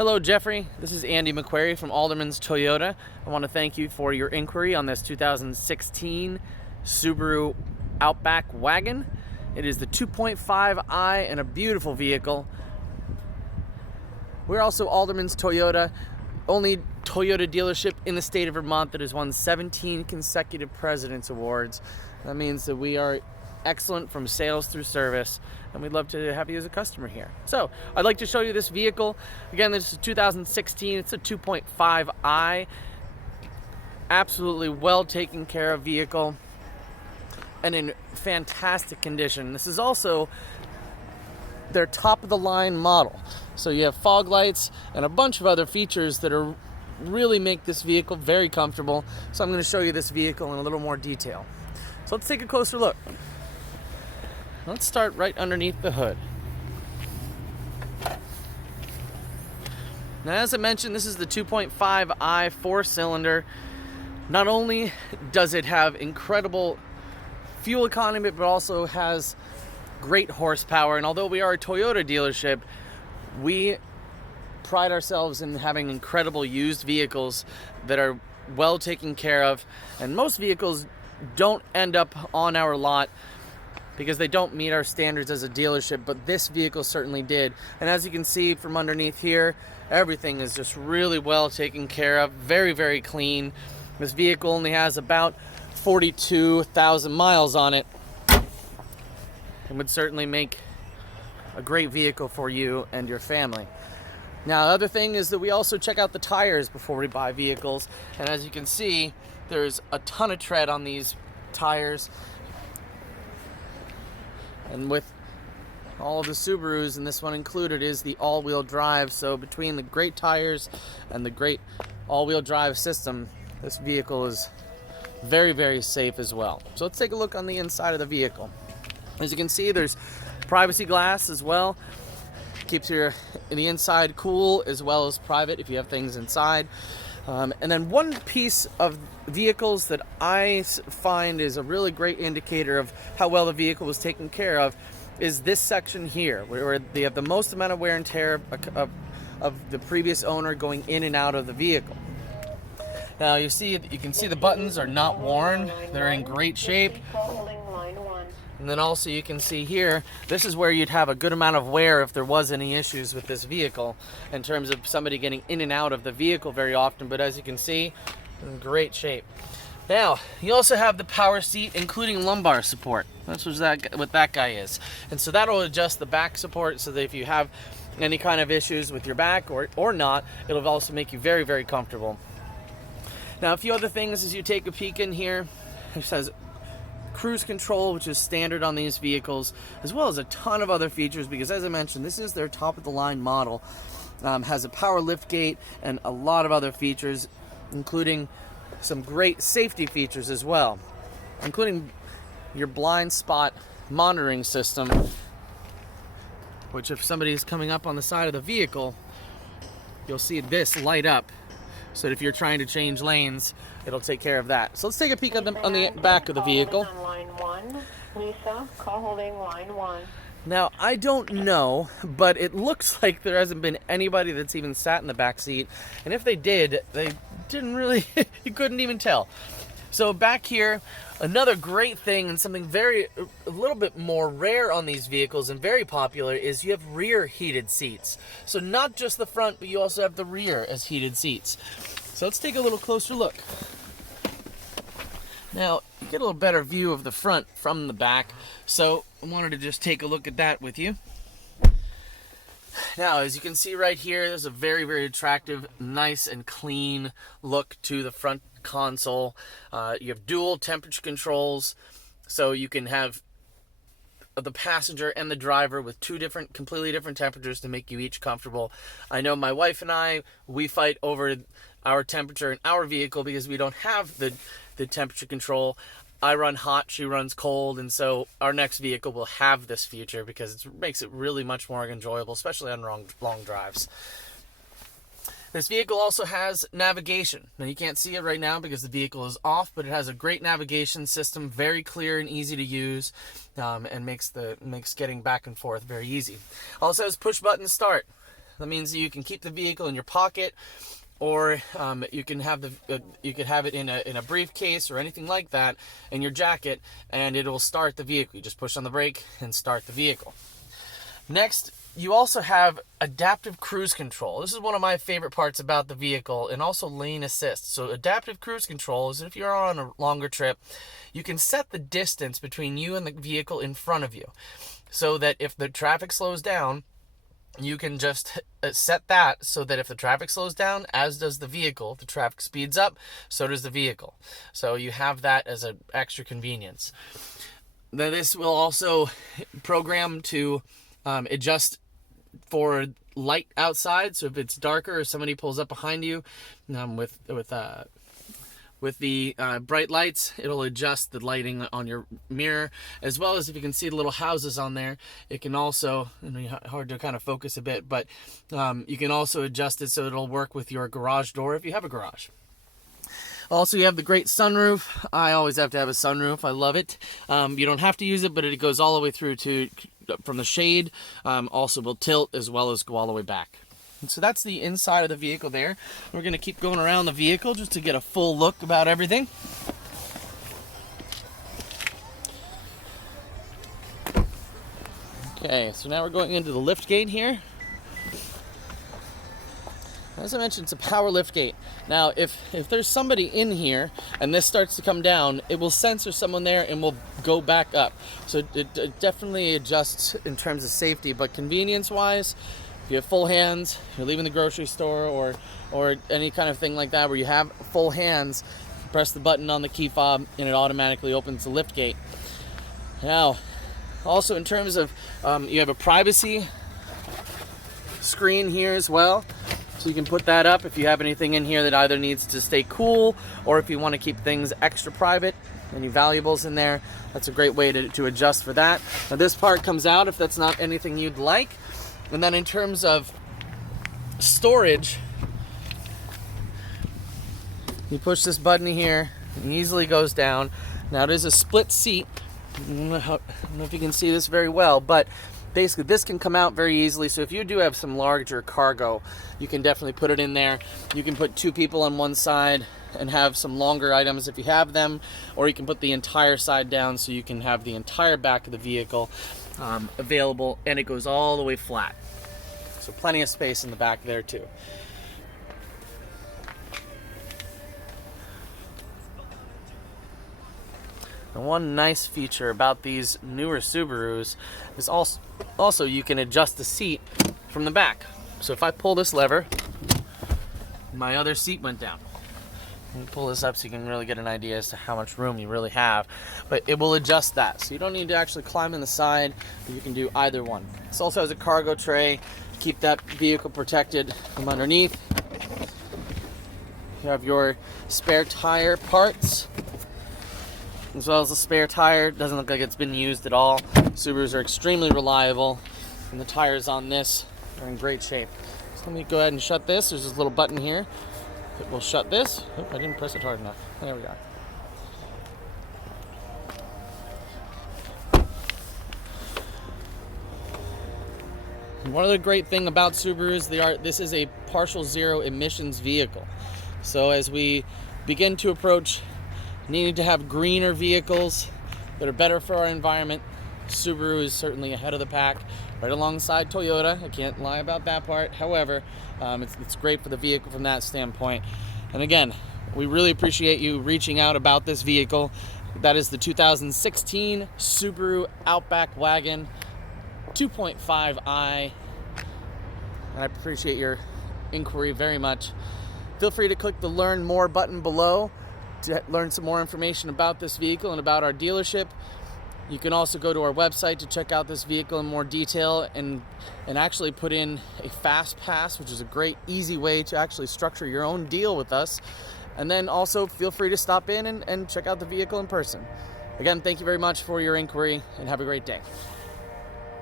Hello, Jeffrey. This is Andy McQuarrie from Alderman's Toyota. I want to thank you for your inquiry on this 2016 Subaru Outback wagon. It is the 2.5i and a beautiful vehicle. We're also Alderman's Toyota, only Toyota dealership in the state of Vermont that has won 17 consecutive President's Awards. That means that we are excellent from sales through service, and we'd love to have you as a customer here. So I'd like to show you this vehicle. Again, this is 2016. It's a 2.5i. Absolutely well taken care of vehicle and in fantastic condition. This is also their top of the line model. So you have fog lights and a bunch of other features that are really make this vehicle very comfortable. So I'm going to show you this vehicle in a little more detail. So let's take a closer look. Let's start right underneath the hood. Now, as I mentioned, this is the 2.5i 4-cylinder. Not only does it have incredible fuel economy, but also has great horsepower. And although we are a Toyota dealership, we pride ourselves in having incredible used vehicles that are well taken care of. And most vehicles don't end up on our lot because they don't meet our standards as a dealership, but this vehicle certainly did. And as you can see from underneath here, everything is just really well taken care of, very, very clean. This vehicle only has about 42,000 miles on it. It would certainly make a great vehicle for you and your family. Now, the other thing is that we also check out the tires before we buy vehicles. And as you can see, there's a ton of tread on these tires. And with all of the Subarus, and this one included, is the all-wheel drive. So between the great tires and the great all-wheel drive system, this vehicle is very, very safe as well. So let's take a look on the inside of the vehicle. As you can see, there's privacy glass as well. Keeps the inside cool as well as private if you have things inside. And then one piece of vehicles that I find is a really great indicator of how well the vehicle was taken care of is this section here, where they have the most amount of wear and tear of the previous owner going in and out of the vehicle. Now you can see the buttons are not worn; they're in great shape. And then also you can see here, this is where you'd have a good amount of wear if there was any issues with this vehicle in terms of somebody getting in and out of the vehicle very often. But as you can see, in great shape. Now, you also have the power seat, including lumbar support. That's what that guy is. And so that'll adjust the back support so that if you have any kind of issues with your back or not, it'll also make you very, very comfortable. Now, a few other things as you take a peek in here. It says cruise control, which is standard on these vehicles, as well as a ton of other features, because as I mentioned, this is their top of the line model. Has a power lift gate and a lot of other features, including some great safety features as well, including your blind spot monitoring system, which if somebody is coming up on the side of the vehicle, you'll see this light up. So that if you're trying to change lanes, it'll take care of that. So let's take a peek on the back of the vehicle. Line 1. Lisa, call holding line 1. Now, I don't know, but it looks like there hasn't been anybody that's even sat in the back seat. And if they did, they didn't really, you couldn't even tell. So back here, another great thing and something a little bit more rare on these vehicles and very popular is you have rear heated seats. So not just the front, but you also have the rear as heated seats. So let's take a little closer look. Now, you get a little better view of the front from the back. So I wanted to just take a look at that with you. Now, as you can see right here, there's a very, very attractive, nice and clean look to the front console. You have dual temperature controls, so you can have the passenger and the driver with two completely different temperatures to make you each comfortable. I know my wife and I, we fight over our temperature in our vehicle because we don't have the temperature control. I run hot, she runs cold, and so our next vehicle will have this feature because it makes it really much more enjoyable, especially on long drives. This vehicle also has navigation. Now, you can't see it right now because the vehicle is off, but it has a great navigation system, very clear and easy to use, and makes getting back and forth very easy. Also has push button start. That means that you can keep the vehicle in your pocket, or you can have you could have it in a briefcase or anything like that in your jacket, and it will start the vehicle. You just push on the brake and start the vehicle. Next, you also have adaptive cruise control. This is one of my favorite parts about the vehicle, and also lane assist. So adaptive cruise control is if you're on a longer trip, you can set the distance between you and the vehicle in front of you, so that if the traffic slows down, you can just set that so that if the traffic slows down, as does the vehicle, the traffic speeds up, so does the vehicle. So you have that as an extra convenience. Then this will also program to adjust for light outside. So if it's darker or somebody pulls up behind you with the bright lights, it'll adjust the lighting on your mirror, as well as if you can see the little houses on there, it can also, hard to kind of focus a bit, but you can also adjust it so it'll work with your garage door if you have a garage. Also, you have the great sunroof. I always have to have a sunroof. I love it. You don't have to use it, but it goes all the way through from the shade. Also will tilt as well as go all the way back. And so that's the inside of the vehicle there. We're going to keep going around the vehicle just to get a full look about everything. Okay, so now we're going into the lift gate here. As I mentioned, it's a power lift gate. Now, if there's somebody in here and this starts to come down, it will sensor someone there and will go back up. So it definitely adjusts in terms of safety, but convenience-wise, if you have full hands, you're leaving the grocery store or any kind of thing like that where you have full hands, press the button on the key fob and it automatically opens the lift gate. Now, also in terms of, you have a privacy screen here as well. So you can put that up if you have anything in here that either needs to stay cool or if you want to keep things extra private, any valuables in there. That's a great way to adjust for that. Now this part comes out if that's not anything you'd like. And then in terms of storage, you push this button here, it easily goes down. Now it is a split seat. I don't know if you can see this very well, but basically this can come out very easily. So if you do have some larger cargo, you can definitely put it in there. You can put 2 people on one side and have some longer items if you have them, or you can put the entire side down so you can have the entire back of the vehicle available, and it goes all the way flat. So plenty of space in the back there too. And one nice feature about these newer Subarus is also you can adjust the seat from the back. So if I pull this lever, my other seat went down. Let me pull this up so you can really get an idea as to how much room you really have. But it will adjust that. So you don't need to actually climb in the side, but you can do either one. This also has a cargo tray to keep that vehicle protected from underneath. You have your spare tire parts, as well as a spare tire. It doesn't look like it's been used at all. Subarus are extremely reliable, and the tires on this are in great shape. So let me go ahead and shut this. There's this little button here. It will shut this. Oh, I didn't press it hard enough. There we go. And one of the great things about Subarus, this is a partial zero emissions vehicle. So as we begin to approach needing to have greener vehicles that are better for our environment, Subaru is certainly ahead of the pack, right alongside Toyota. I can't lie about that part. However, it's great for the vehicle from that standpoint. And again, we really appreciate you reaching out about this vehicle. That is the 2016 Subaru Outback wagon 2.5i. And I appreciate your inquiry very much. Feel free to click the Learn More button below to learn some more information about this vehicle and about our dealership. You can also go to our website to check out this vehicle in more detail and actually put in a fast pass, which is a great, easy way to actually structure your own deal with us. And then also feel free to stop in and check out the vehicle in person. Again, thank you very much for your inquiry and have a great day.